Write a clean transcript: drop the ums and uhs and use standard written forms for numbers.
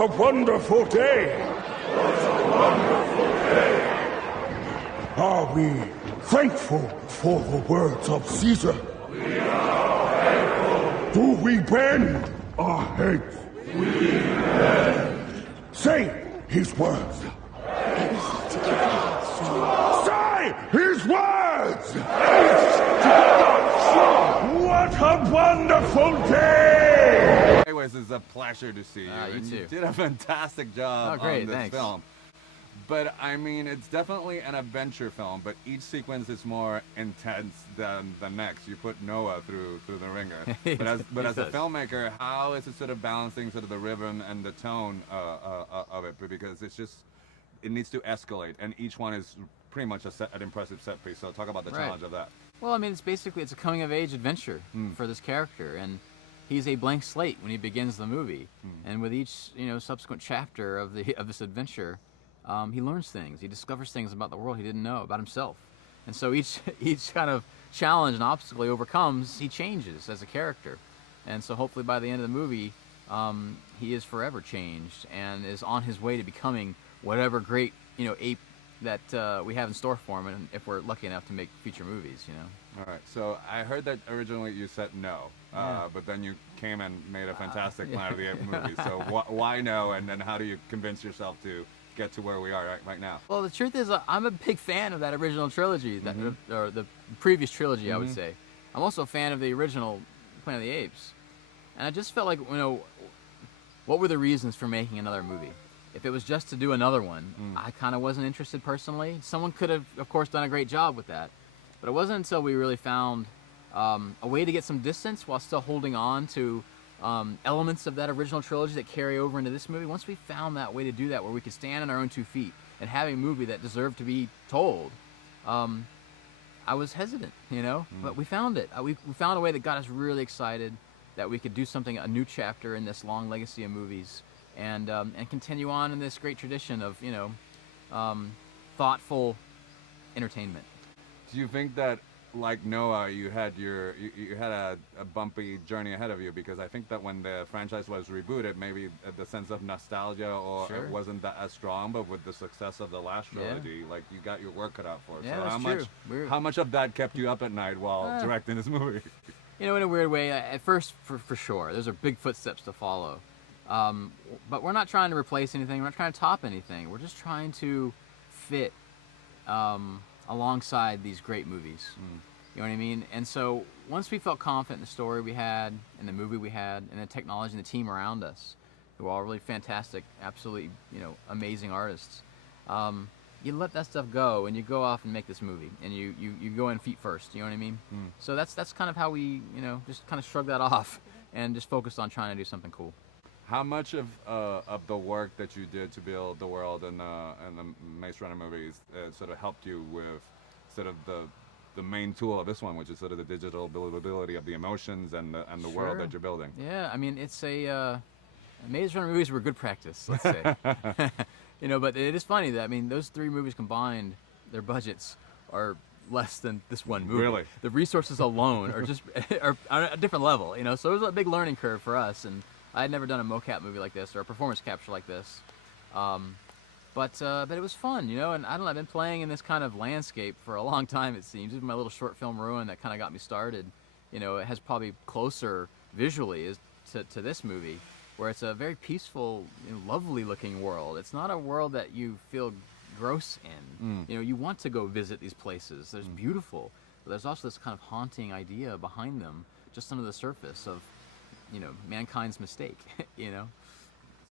a wonderful day! What a wonderful day! Are we thankful for the words of Caesar? We are thankful. Do we bend our heads? We bend. Say his words. Say his words! What a wonderful day! Anyways, it's a pleasure to see you. You too. You did a fantastic job on this film. But I mean, it's definitely an adventure film, but each sequence is more intense than the next. You put Noah through the ringer. But as a filmmaker, how is it sort of balancing sort of the rhythm and the tone of it? Because it needs to escalate, and each one is pretty much an impressive set piece. So talk about the challenge of that. Well, I mean, it's a coming-of-age adventure for this character, and he's a blank slate when he begins the movie. And with each subsequent chapter of this adventure, he learns things. He discovers things about the world he didn't know about himself. And so each kind of challenge and obstacle he overcomes, he changes as a character. And so hopefully by the end of the movie, he is forever changed and is on his way to becoming whatever great ape that we have in store for him, and if we're lucky enough to make future movies, All right. So I heard that originally you said no, but then you came and made a fantastic Planet of the Apes movie. So why no? And then how do you convince yourself to get to where we are right now? Well, the truth is, I'm a big fan of that original trilogy, or the previous trilogy, I would say. I'm also a fan of the original Planet of the Apes, and I just felt like, what were the reasons for making another movie? If it was just to do another one, I kind of wasn't interested personally. Someone could have, of course, done a great job with that. But it wasn't until we really found a way to get some distance while still holding on to elements of that original trilogy that carry over into this movie. Once we found that way to do that, where we could stand on our own 2 feet and have a movie that deserved to be told, I was hesitant, But we found it. We found a way that got us really excited that we could do something, a new chapter in this long legacy of movies. And continue on in this great tradition of thoughtful entertainment. Do you think that, like Noah, you had a bumpy journey ahead of you? Because I think that when the franchise was rebooted, maybe the sense of nostalgia it wasn't that as strong. But with the success of the last trilogy, like you got your work cut out for it. Yeah, so how much of that kept you up at night while directing this movie? In a weird way, at first, for sure, those are big footsteps to follow. But we're not trying to replace anything. We're not trying to top anything. We're just trying to fit alongside these great movies. You know what I mean? And so once we felt confident in the story we had, in the movie we had, and the technology and the team around us, who are all really fantastic, absolutely amazing artists, you let that stuff go and you go off and make this movie, and you go in feet first. You know what I mean? So that's kind of how we just kind of shrug that off and just focused on trying to do something cool. How much of the work that you did to build the world and the Maze Runner movies sort of helped you with sort of the main tool of this one, which is sort of the digital believability of the emotions and the world that you're building? Yeah, I mean, it's Maze Runner movies were good practice, let's say. But it is funny that, those 3 movies combined, their budgets are less than this one movie. Really? The resources alone are on a different level, So it was a big learning curve for us, and I had never done a mocap movie like this or a performance capture like this, but it was fun, And I don't know, I've been playing in this kind of landscape for a long time. It seems even my little short film Ruin that kind of got me started. It has probably closer visually to this movie, where it's a very peaceful, lovely-looking world. It's not a world that you feel gross in. You want to go visit these places. There's beautiful, but there's also this kind of haunting idea behind them, just under the surface of mankind's mistake,